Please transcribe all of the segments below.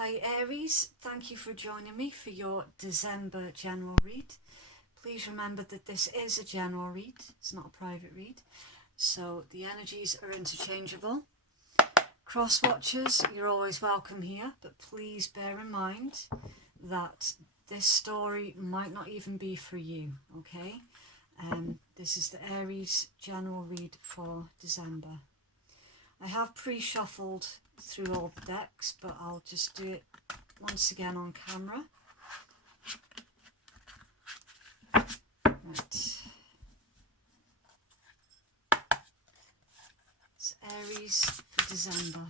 Hi Aries, thank you for joining me for your December general read. Please remember that this is a general read, it's not a private read, so the energies are interchangeable. Cross watchers, you're always welcome here, but please bear in mind that this story might not even be for you, okay? This is the Aries general read for December. I have pre-shuffled through all the decks, but I'll just do it once again on camera. Right. It's Aries for December.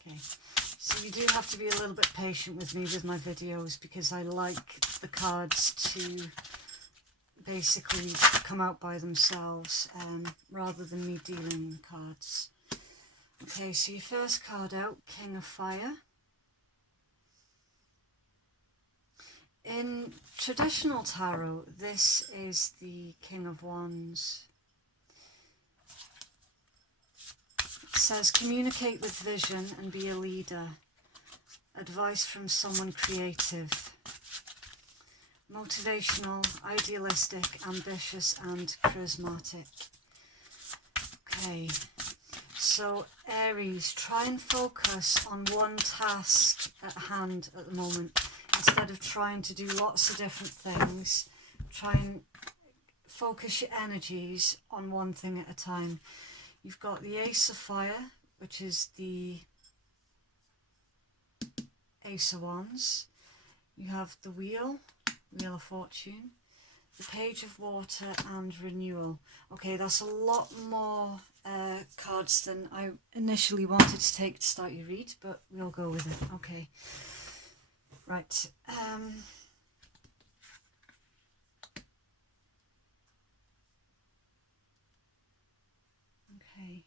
Okay, so you do have to be a little bit patient with me with my videos because I like the cards to basically come out by themselves rather than me dealing cards. Okay, so your first card out, King of Fire. In traditional tarot, this is the King of Wands. It says, communicate with vision and be a leader. Advice from someone creative. Motivational, idealistic, ambitious and charismatic. Okay, so Aries, try and focus on one task at hand at the moment. Instead of trying to do lots of different things, try and focus your energies on one thing at a time. You've got the Ace of Fire, which is the Ace of Wands. You have the Wheel of Fortune, the Page of Water and Renewal. Okay, that's a lot more cards than I initially wanted to take to start your read, but we'll go with it. Okay. Right. Okay.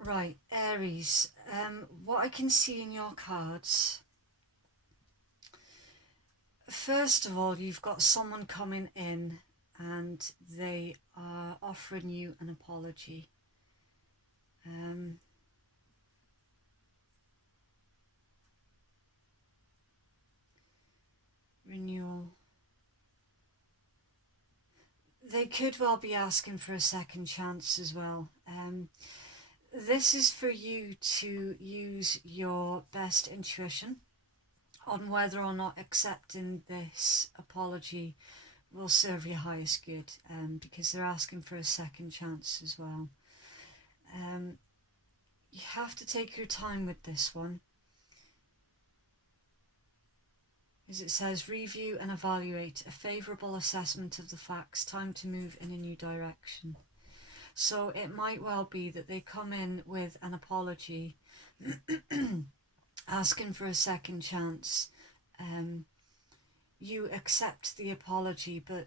Right, Aries, what I can see in your cards, first of all, you've got someone coming in and they are offering you an apology. Renewal. They could well be asking for a second chance as well. This is for you to use your best intuition on whether or not accepting this apology will serve your highest good, because they're asking for a second chance as well. You have to take your time with this one. As it says, review and evaluate, a favourable assessment of the facts, time to move in a new direction. So it might well be that they come in with an apology, asking for a second chance. You accept the apology, but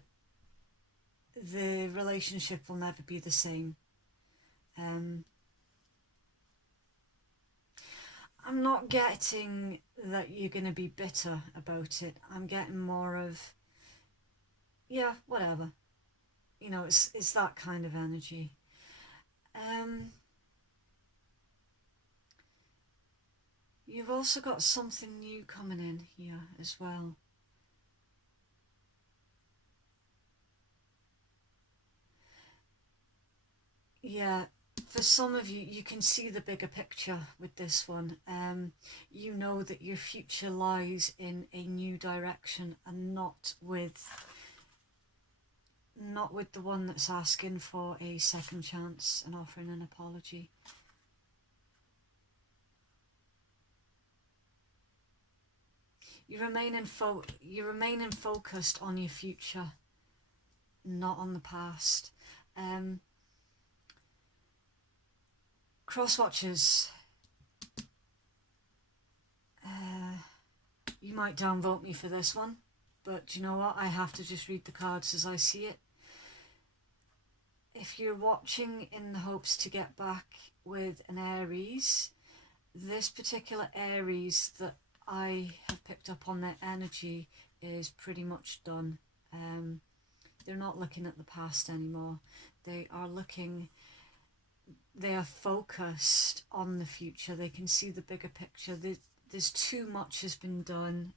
the relationship will never be the same. I'm not getting that you're going to be bitter about it. I'm getting more of, yeah, whatever. You know, it's that kind of energy. You've also got something new coming in here as well. Yeah, for some of you, you can see the bigger picture with this one. You know that your future lies in a new direction and not with the one that's asking for a second chance and offering an apology. you remain focused on your future, not on the past. Cross watchers, you might downvote me for this one, but do you know what? I have to just read the cards as I see it. If you're watching in the hopes to get back with an Aries, this particular Aries that I have picked up on their energy is pretty much done. They're not looking at the past anymore. They are focused on the future. They can see the bigger picture. There's too much has been done.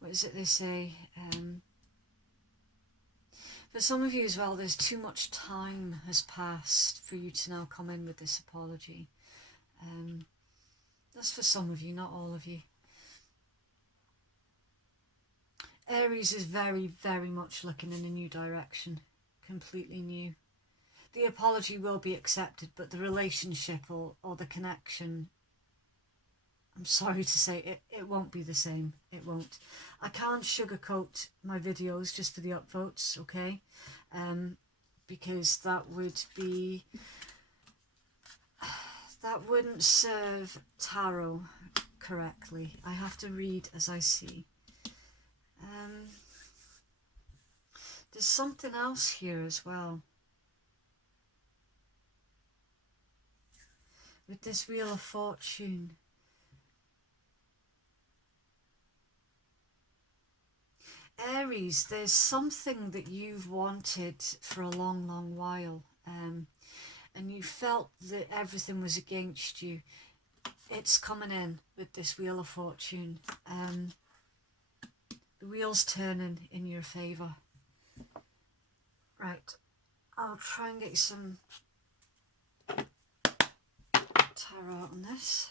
What is it they say? For some of you as well, there's too much time has passed for you to now come in with this apology. That's for some of you, not all of you. Aries is very, very much looking in a new direction, completely new. The apology will be accepted, but the relationship or the connection, I'm sorry to say, it won't be the same. It won't. I can't sugarcoat my videos just for the upvotes, okay? Because that wouldn't serve tarot correctly. I have to read as I see. There's something else here as well. With this Wheel of Fortune. Aries, there's something that you've wanted for a long, long while. And you felt that everything was against you. It's coming in with this Wheel of Fortune. The wheel's turning in your favour. Right, I'll try and get you some tarot on this.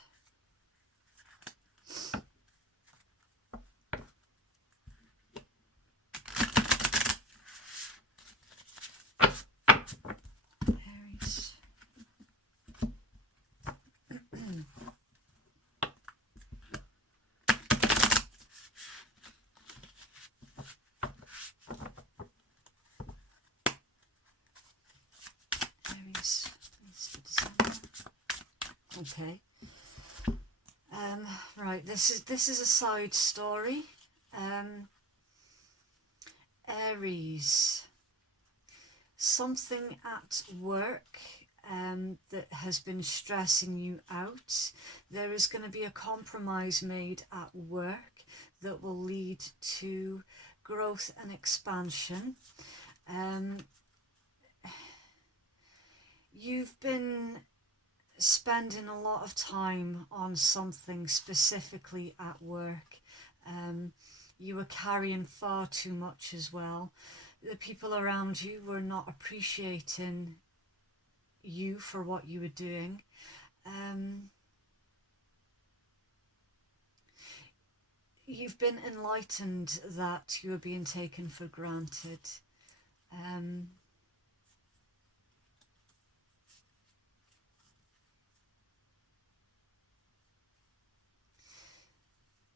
Aries. Okay. Right, this is a side story. Aries. Something at work that has been stressing you out. There is going to be a compromise made at work that will lead to growth and expansion. You've been spending a lot of time on something specifically at work. You were carrying far too much as well. The people around you were not appreciating you for what you were doing. You've been enlightened that you are being taken for granted.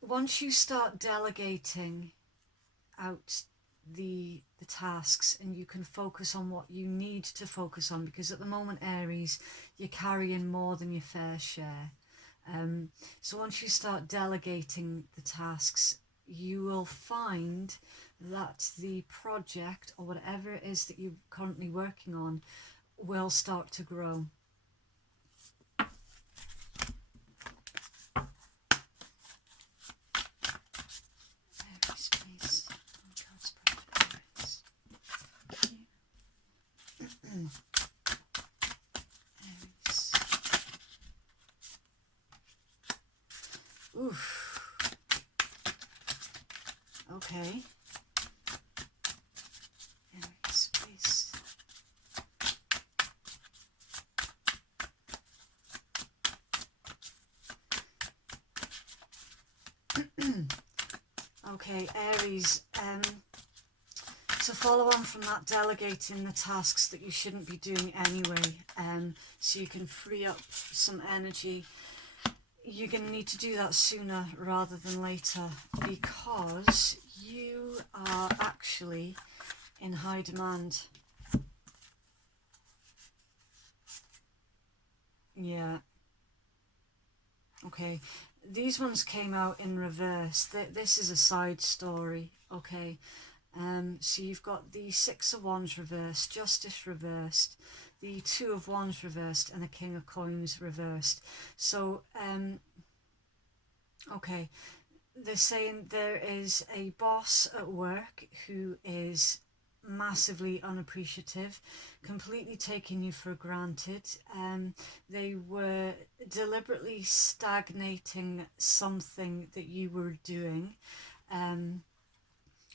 Once you start delegating out the tasks and you can focus on what you need to focus on, because at the moment, Aries, you're carrying more than your fair share. So once you start delegating the tasks, you will find that the project or whatever it is that you're currently working on will start to grow. Oof. Okay. Aries, please. Okay, Aries. So follow on from that, delegating the tasks that you shouldn't be doing anyway, so you can free up some energy. you're going to need to do that sooner rather than later, because you are actually in high demand. Yeah. Okay. These ones came out in reverse. This is a side story. Okay. So you've got the Six of Wands reversed, Justice reversed, the Two of Wands reversed, and the King of Coins reversed. So, okay, they're saying there is a boss at work who is massively unappreciative, completely taking you for granted. They were deliberately stagnating something that you were doing.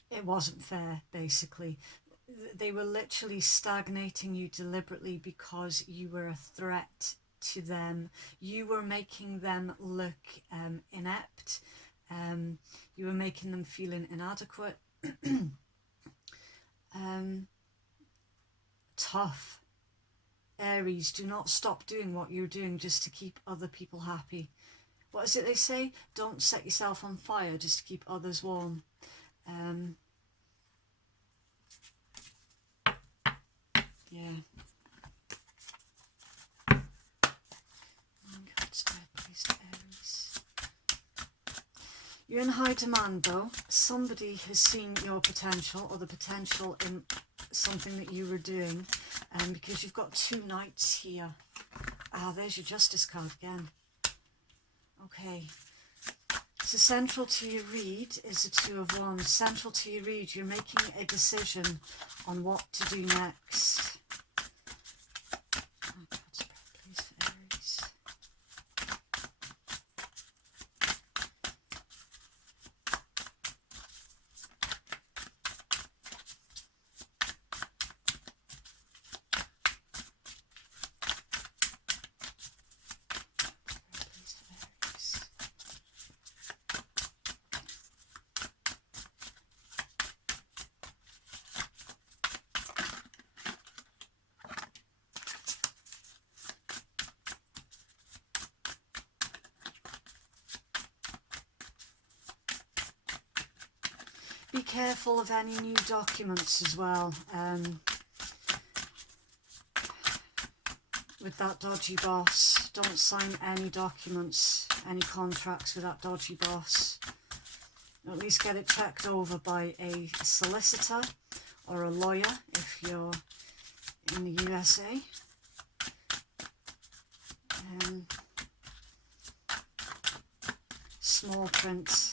It wasn't fair, basically. They were literally stagnating you deliberately because you were a threat to them. You were making them look inept. You were making them feeling inadequate. Tough. Aries, do not stop doing what you're doing just to keep other people happy. What is it they say? Don't set yourself on fire just to keep others warm. Yeah. God's dead, please, Aries. You're in high demand though. Somebody has seen your potential, or the potential in something that you were doing, because you've got two knights here. Ah, there's your Justice card again. Okay. So central to your read is the Two of Wands. Central to your read, you're making a decision on what to do next. Oh, God's prayer, please, for Aries. Be careful of any new documents as well. With that dodgy boss, don't sign any documents, any contracts with that dodgy boss. At least get it checked over by a solicitor or a lawyer if you're in the USA. Small print.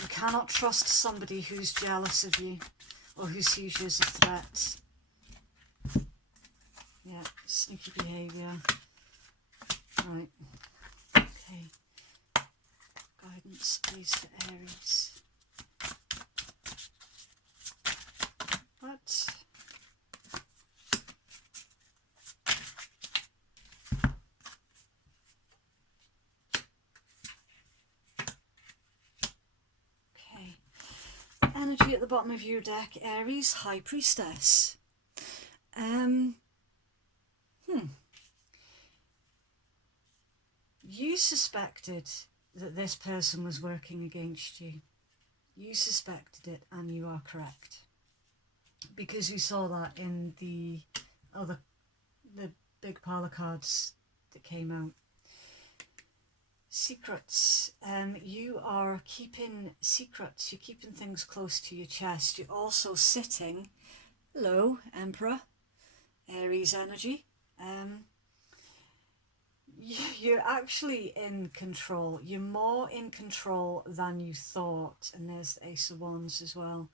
You cannot trust somebody who's jealous of you or who sees you as a threat. Yeah, sneaky behaviour. Right. Okay. Guidance, please, for Aries. What? Okay. Energy at the bottom of your deck, Aries, High Priestess. You suspected that this person was working against you. You suspected it, and you are correct. Because you saw that in the big pile of cards that came out. Secrets. You are keeping secrets. You're keeping things close to your chest. You're also sitting, hello, Emperor, Aries energy. You're actually in control. You're more in control than you thought. And there's the Ace of Wands as well.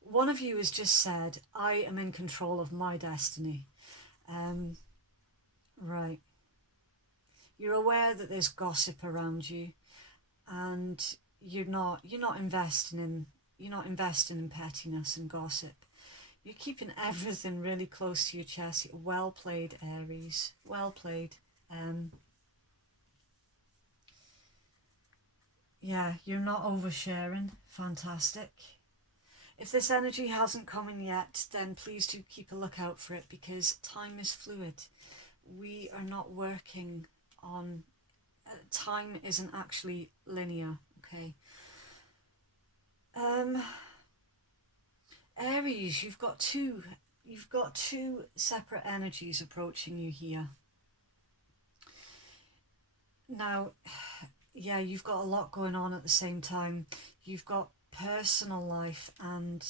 One of you has just said, I am in control of my destiny. Right. You're aware that there's gossip around you, and you're not investing in pettiness and gossip. You're keeping everything really close to your chest. Well played, Aries. Well played. Yeah, you're not oversharing. Fantastic. If this energy hasn't come in yet, then please do keep a lookout for it, because time is fluid. We are not working on... time isn't actually linear, okay? Aries, you've got two separate energies approaching you here. Now, yeah, you've got a lot going on at the same time. You've got personal life and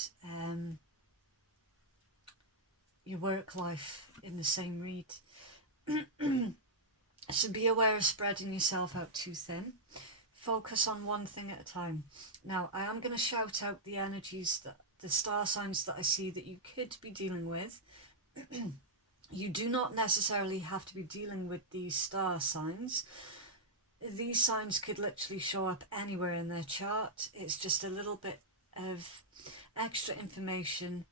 your work life in the same read. So be aware of spreading yourself out too thin. Focus on one thing at a time. Now, I am going to shout out the energies, the star signs that I see that you could be dealing with. You do not necessarily have to be dealing with these star signs. These signs could literally show up anywhere in their chart. It's just a little bit of extra information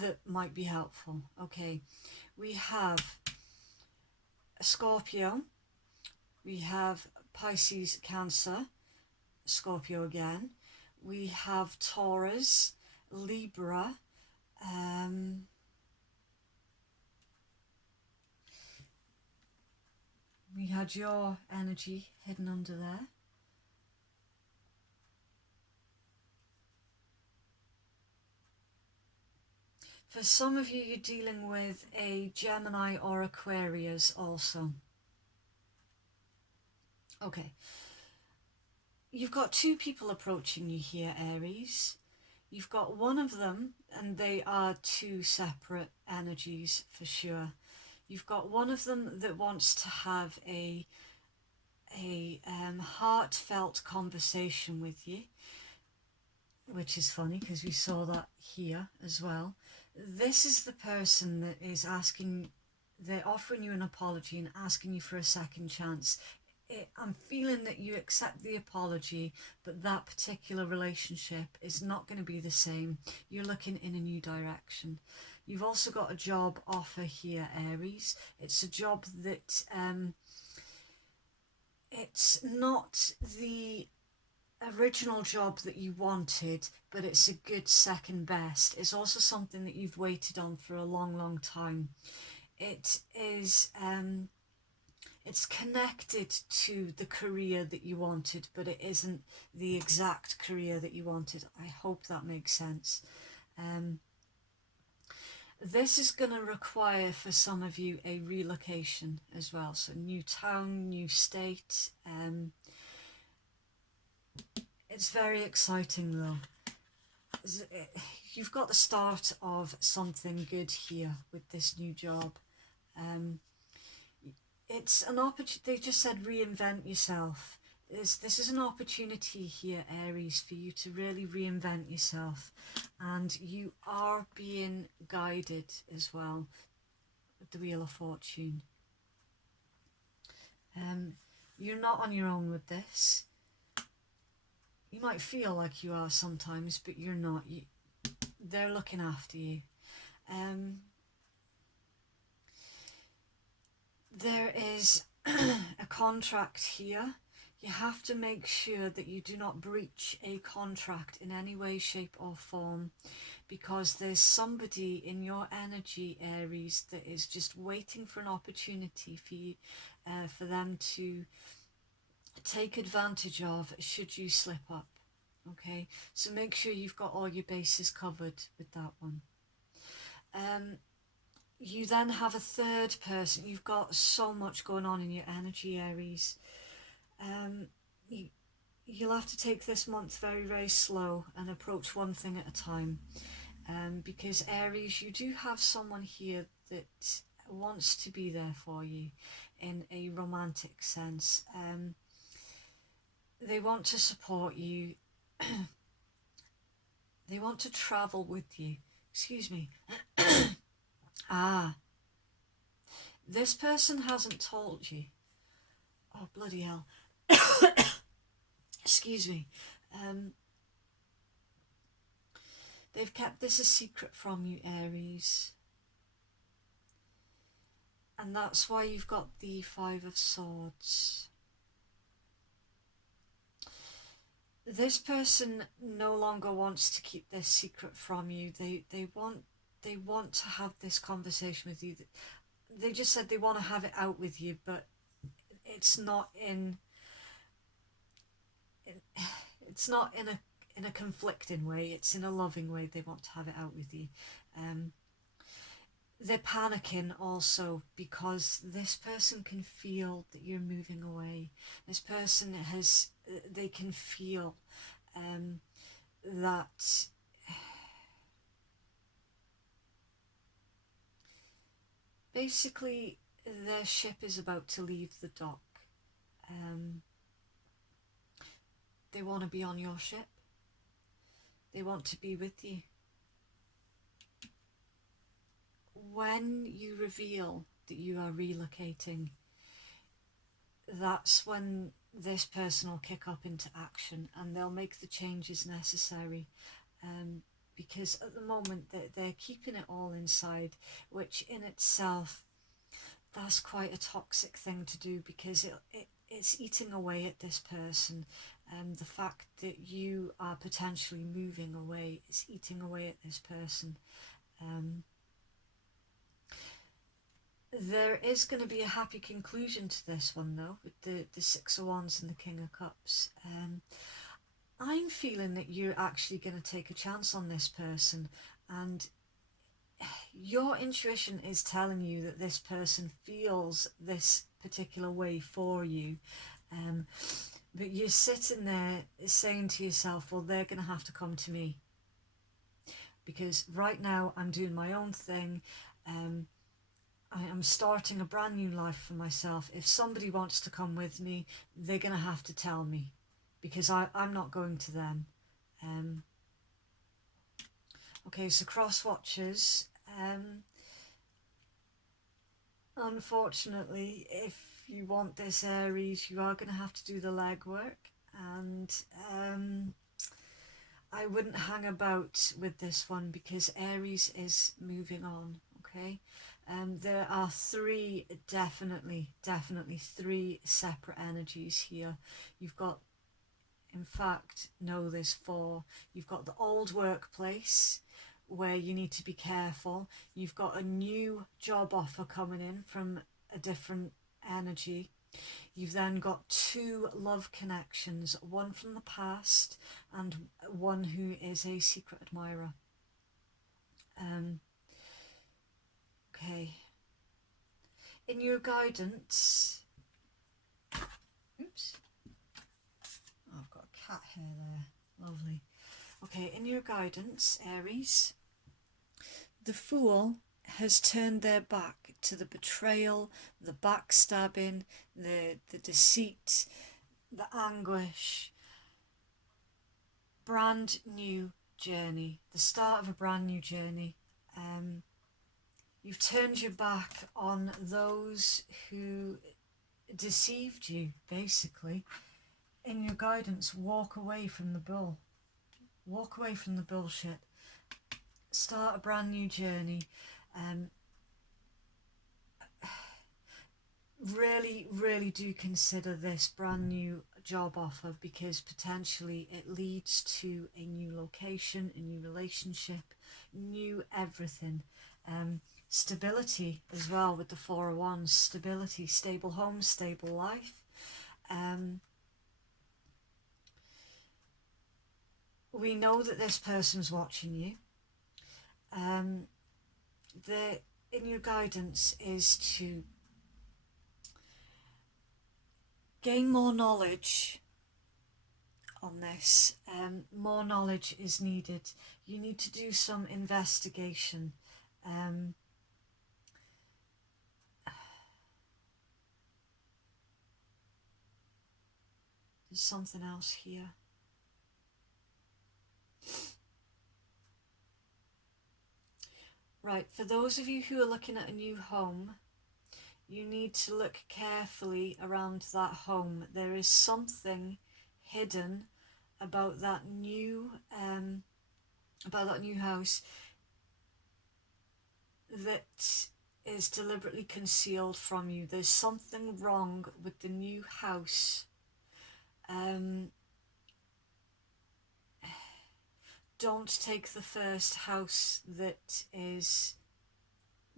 that might be helpful. Okay, we have Scorpio, we have Pisces, Cancer, Scorpio again, we have Taurus, Libra, we had your energy hidden under there. For some of you, you're dealing with a Gemini or Aquarius also. Okay. You've got two people approaching you here, Aries. You've got one of them, and they are two separate energies for sure. You've got one of them that wants to have a heartfelt conversation with you, which is funny because we saw that here as well. This is the person that is asking, they're offering you an apology and asking you for a second chance. I'm feeling that you accept the apology, but that particular relationship is not going to be the same. You're looking in a new direction. You've also got a job offer here, Aries. It's a job that it's not the original job that you wanted, but it's a good second best. It's also something that you've waited on for a long time. It is it's connected to the career that you wanted, but it isn't the exact career that you wanted. I hope that makes sense. This is going to require for some of you a relocation as well. So new town, new state. It's very exciting though. You've got the start of something good here with this new job. It's an opportunity. They just said reinvent yourself. This is an opportunity here, Aries, for you to really reinvent yourself, and you are being guided as well with the Wheel of Fortune. You're not on your own with this. You might feel like you are sometimes, but you're not. They're looking after you. There is a contract here. You have to make sure that you do not breach a contract in any way, shape or form, because there's somebody in your energy, Aries, that is just waiting for an opportunity for you, for them to take advantage of should you slip up. Okay, so make sure you've got all your bases covered with that one. You then have a third person. You've got so much going on in your energy, Aries. You'll have to take this month very slow and approach one thing at a time, because Aries, you do have someone here that wants to be there for you in a romantic sense. They want to support you. They want to travel with you. Excuse me. This person hasn't told you. Oh, bloody hell. Excuse me. They've kept this a secret from you, Aries. And that's why you've got the Five of Swords. This person no longer wants to keep this secret from you. They want to have this conversation with you. They just said they want to have it out with you, but it's not in it's not in a conflicting way. It's in a loving way. They want to have it out with you. They're panicking also because this person can feel that you're moving away. This person they can feel that basically their ship is about to leave the dock. They want to be on your ship. They want to be with you. When you reveal that you are relocating, that's when this person will kick up into action and they'll make the changes necessary, because at the moment they're keeping it all inside, which in itself, that's quite a toxic thing to do, because it's eating away at this person. The fact that you are potentially moving away is eating away at this person. There is going to be a happy conclusion to this one though, with the Six of Wands and the King of Cups. I'm feeling that you're actually going to take a chance on this person, and your intuition is telling you that this person feels this particular way for you, but you're sitting there saying to yourself, well, they're going to have to come to me, because right now I'm doing my own thing. I'm starting a brand new life for myself. If somebody wants to come with me, they're going to have to tell me, because I'm not going to them. Okay, so cross watchers. Unfortunately, if you want this Aries, you are going to have to do the legwork, and I wouldn't hang about with this one, because Aries is moving on, okay? There are definitely three separate energies here. You've got, in fact, no, there's four. You've got the old workplace, where you need to be careful. You've got a new job offer coming in from a different energy. You've then got two love connections, one from the past and one who is a secret admirer. Okay. In your guidance, oops, oh, I've got a cat hair there, lovely. Okay, in your guidance, Aries, the Fool has turned their back to the betrayal, the backstabbing, the deceit, the anguish. Brand new journey, the start of a brand new journey. You've turned your back on those who deceived you, basically. In your guidance, walk away from the bull. Walk away from the bullshit. Start a brand new journey. Really do consider this brand new job offer, because potentially it leads to a new location, a new relationship, new everything. Stability as well with the Four of Wands. Stability, stable home, stable life. We know that this person's watching you. In your guidance is to gain more knowledge on this. More knowledge is needed. You need to do some investigation. There's something else here. Right, for those of you who are looking at a new home, you need to look carefully around that home. There is something hidden about that new house that is deliberately concealed from you. There's something wrong with the new house. don't take the first house that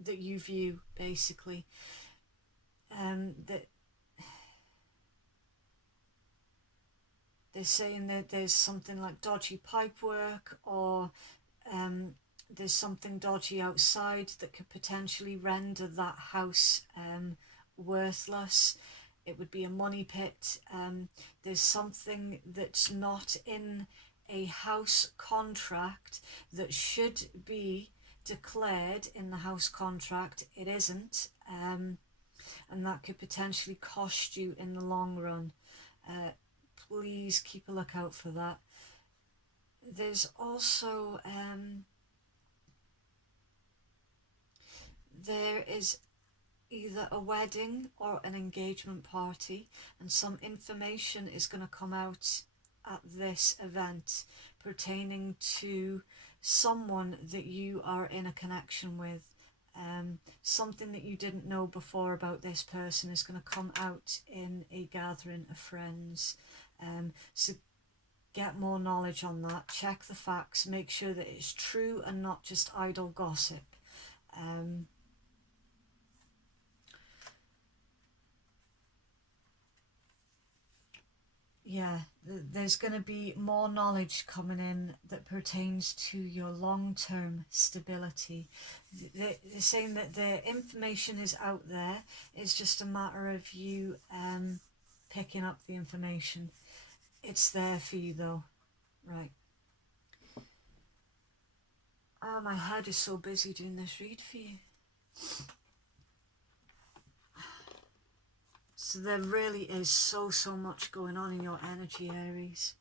you view, basically. That they're saying that there's something like dodgy pipework, or there's something dodgy outside that could potentially render that house worthless. It would be a money pit. There's something that's not in a house contract that should be declared in the house contract. It isn't, and that could potentially cost you in the long run. Please keep a lookout for that. There's also there is either a wedding or an engagement party, and some information is going to come out at this event pertaining to someone that you are in a connection with. Something that you didn't know before about this person is going to come out in a gathering of friends. So get more knowledge on that, check the facts, make sure that it's true and not just idle gossip. Yeah, there's going to be more knowledge coming in that pertains to your long-term stability. They're saying that the information is out there. It's just a matter of you picking up the information. It's there for you, though. Right. Oh, my head is so busy doing this read for you. So there really is so much going on in your energy, Aries.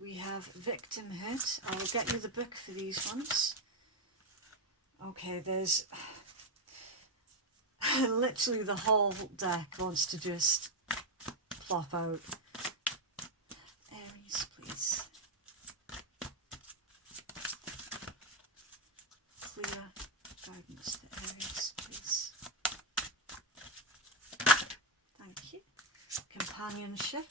We have victimhood. I will get you the book for these ones. Okay, there's literally the whole deck wants to just plop out. Aries, please. Clear guidance for Aries, please. Thank you. Companionship.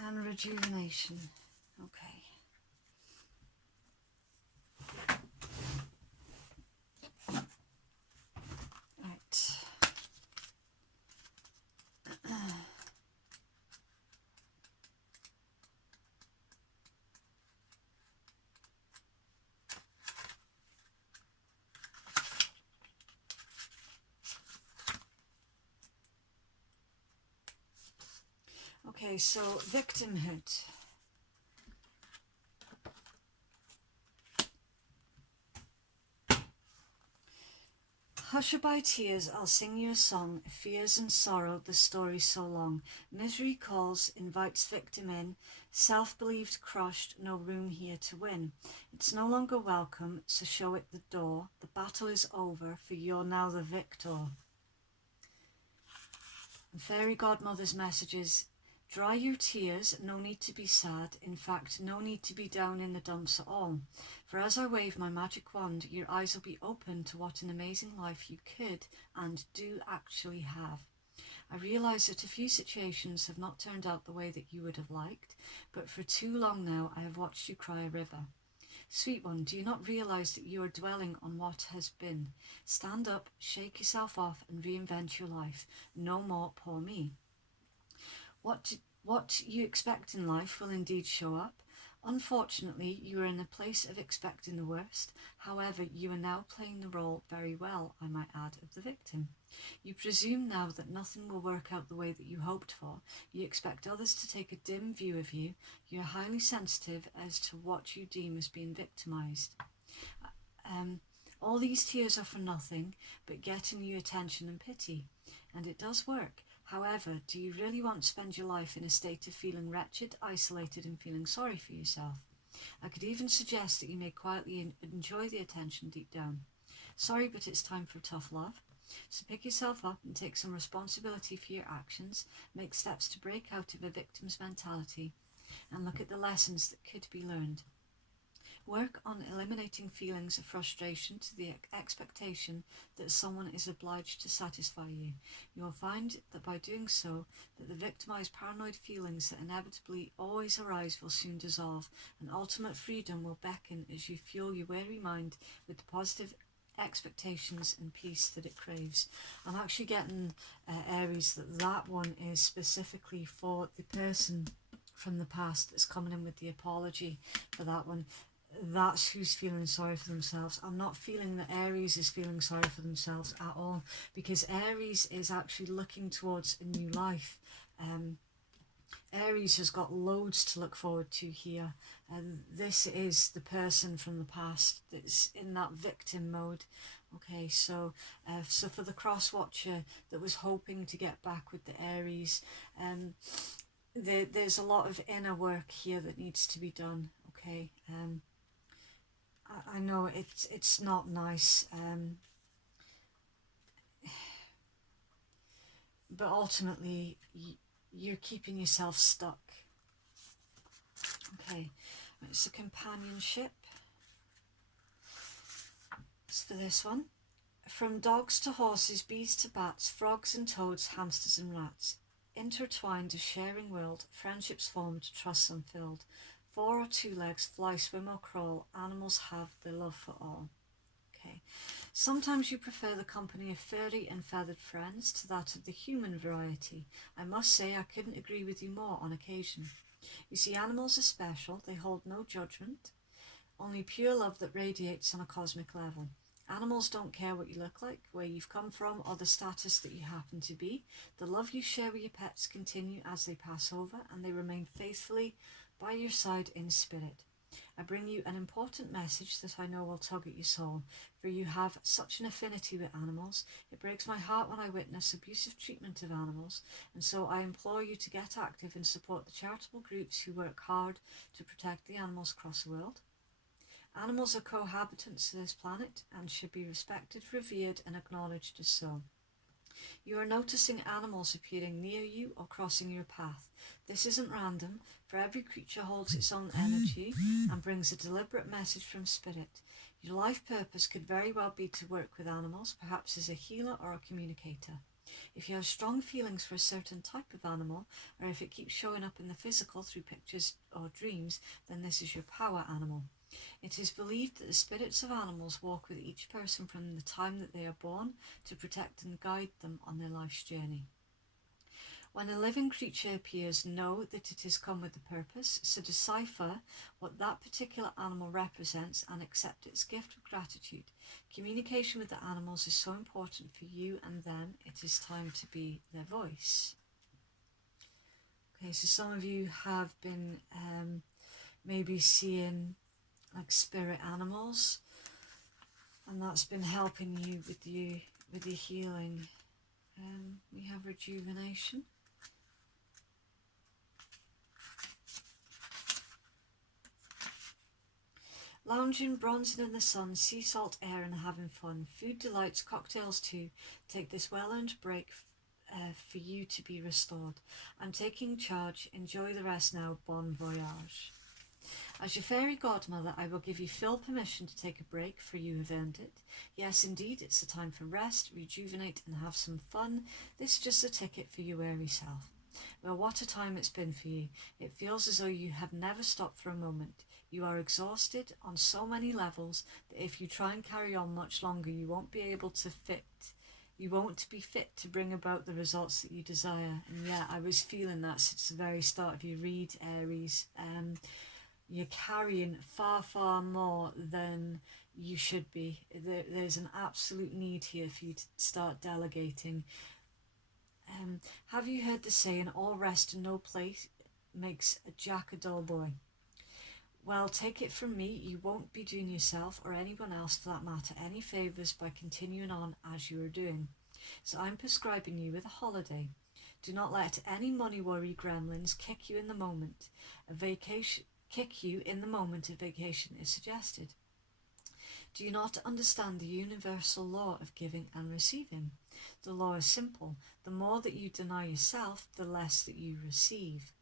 And rejuvenation. Okay. Right. Okay, so victimhood. Hushaby tears, I'll sing you a song, fears and sorrow, the story so long. Misery calls, invites victim in, self-believed crushed, no room here to win. It's no longer welcome, so show it the door. The battle is over, for you're now the victor. And fairy godmother's messages: dry your tears, no need to be sad, in fact no need to be down in the dumps at all. For as I wave my magic wand, your eyes will be open to what an amazing life you could and do actually have. I realise that a few situations have not turned out the way that you would have liked, but for too long now I have watched you cry a river. Sweet one, do you not realise that you are dwelling on what has been? Stand up, shake yourself off and reinvent your life. No more poor me. What you expect in life will indeed show up. Unfortunately, you are in a place of expecting the worst. However, you are now playing the role very well, I might add, of the victim. You presume now that nothing will work out the way that you hoped for. You expect others to take a dim view of you. You are highly sensitive as to what you deem as being victimized. All these tears are for nothing but getting you attention and pity. And it does work. However, do you really want to spend your life in a state of feeling wretched, isolated, and feeling sorry for yourself? I could even suggest that you may quietly enjoy the attention deep down. Sorry, but it's time for tough love. So pick yourself up and take some responsibility for your actions, make steps to break out of a victim's mentality, and look at the lessons that could be learned. Work on eliminating feelings of frustration to the expectation that someone is obliged to satisfy you. You will find that by doing so, that the victimized paranoid feelings that inevitably always arise will soon dissolve, and ultimate freedom will beckon as you fuel your weary mind with the positive expectations and peace that it craves. I'm actually getting, Aries, that one is specifically for the person from the past that's coming in with the apology for that one. That's who's feeling sorry for themselves. I'm not feeling that Aries is feeling sorry for themselves at all, because Aries is actually looking towards a new life. Aries has got loads to look forward to here, and this is the person from the past that's in that victim mode. Okay, so for the cross watcher that was hoping to get back with the Aries, there's a lot of inner work here that needs to be done. Okay, I know it's not nice, but ultimately you're keeping yourself stuck. Okay, it's a companionship. It's for this one. From dogs to horses, bees to bats, frogs and toads, hamsters and rats. Intertwined, a sharing world, friendships formed, trusts unfilled. 4 or 2 legs, fly, swim or crawl, animals have their love for all. Okay. Sometimes you prefer the company of furry and feathered friends to that of the human variety. I must say I couldn't agree with you more on occasion. You see, animals are special, they hold no judgment, only pure love that radiates on a cosmic level. Animals don't care what you look like, where you've come from, or the status that you happen to be. The love you share with your pets continue as they pass over, and they remain faithfully by your side in spirit. I bring you an important message that I know will tug at your soul, for you have such an affinity with animals. It breaks my heart when I witness abusive treatment of animals, and so I implore you to get active and support the charitable groups who work hard to protect the animals across the world. Animals are cohabitants to this planet and should be respected, revered, and acknowledged as so. You are noticing animals appearing near you or crossing your path. This isn't random, for every creature holds its own energy and brings a deliberate message from spirit. Your life purpose could very well be to work with animals, perhaps as a healer or a communicator. If you have strong feelings for a certain type of animal, or if it keeps showing up in the physical through pictures or dreams, then this is your power animal. It is believed that the spirits of animals walk with each person from the time that they are born to protect and guide them on their life's journey. When a living creature appears, know that it has come with a purpose, so decipher what that particular animal represents and accept its gift with gratitude. Communication with the animals is so important for you and them, it is time to be their voice. Okay, so some of you have been maybe seeing like spirit animals, and that's been helping you with your healing. We have rejuvenation. Lounging, bronzing in the sun, sea salt air and having fun. Food delights, cocktails too. Take this well-earned break for you to be restored. I'm taking charge. Enjoy the rest now. Bon voyage. As your fairy godmother, I will give you full permission to take a break, for you have earned it. Yes, indeed, it's a time for rest, rejuvenate and have some fun. This is just a ticket for your weary self. Well, what a time it's been for you. It feels as though you have never stopped for a moment. You are exhausted on so many levels that if you try and carry on much longer, you won't be fit to bring about the results that you desire. And yeah, I was feeling that since the very start of your read, Aries. you're carrying far, far more than you should be. There's an absolute need here for you to start delegating. Have you heard the saying, all rest and no play makes a jack a dull boy? Well, take it from me, you won't be doing yourself, or anyone else for that matter, any favours by continuing on as you are doing. So I'm prescribing you with a holiday. Do not let any money worry gremlins kick you in the moment. A vacation is suggested. Do you not understand the universal law of giving and receiving? The law is simple. The more that you deny yourself, the less that you receive.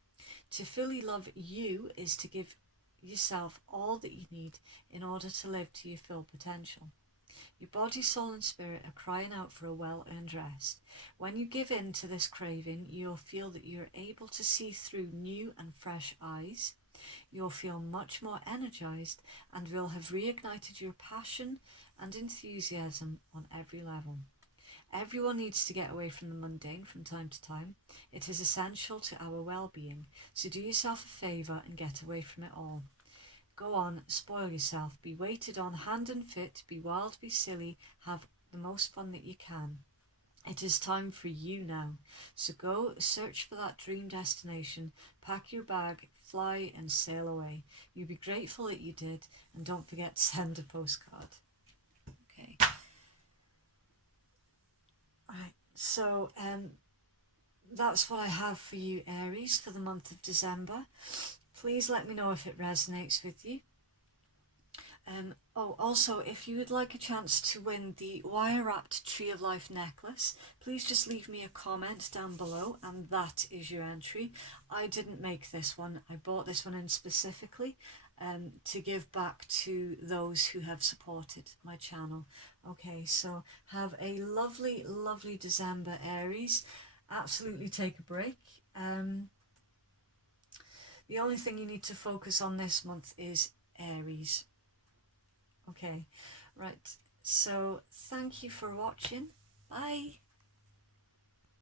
To fully love you is to give yourself all that you need in order to live to your full potential. Your body, soul and spirit are crying out for a well-earned rest. When you give in to this craving, you'll feel that you're able to see through new and fresh eyes. You'll feel much more energized and will have reignited your passion and enthusiasm on every level. Everyone needs to get away from the mundane from time to time. It is essential to our well-being, so do yourself a favour and get away from it all. Go on, spoil yourself, be weighted on, hand and fit, be wild, be silly, have the most fun that you can. It is time for you now, so go search for that dream destination, pack your bag, fly and sail away. You'll be grateful that you did, and don't forget to send a postcard. Okay. Right, so that's what I have for you, Aries, for the month of December. Please let me know if it resonates with you. Also, if you would like a chance to win the wire-wrapped Tree of Life necklace, please just leave me a comment down below, and that is your entry. I didn't make this one. I bought this one in specifically to give back to those who have supported my channel. Okay, so have a lovely, lovely December, Aries. Absolutely take a break. The only thing you need to focus on this month is Aries. Okay, right, so thank you for watching. Bye.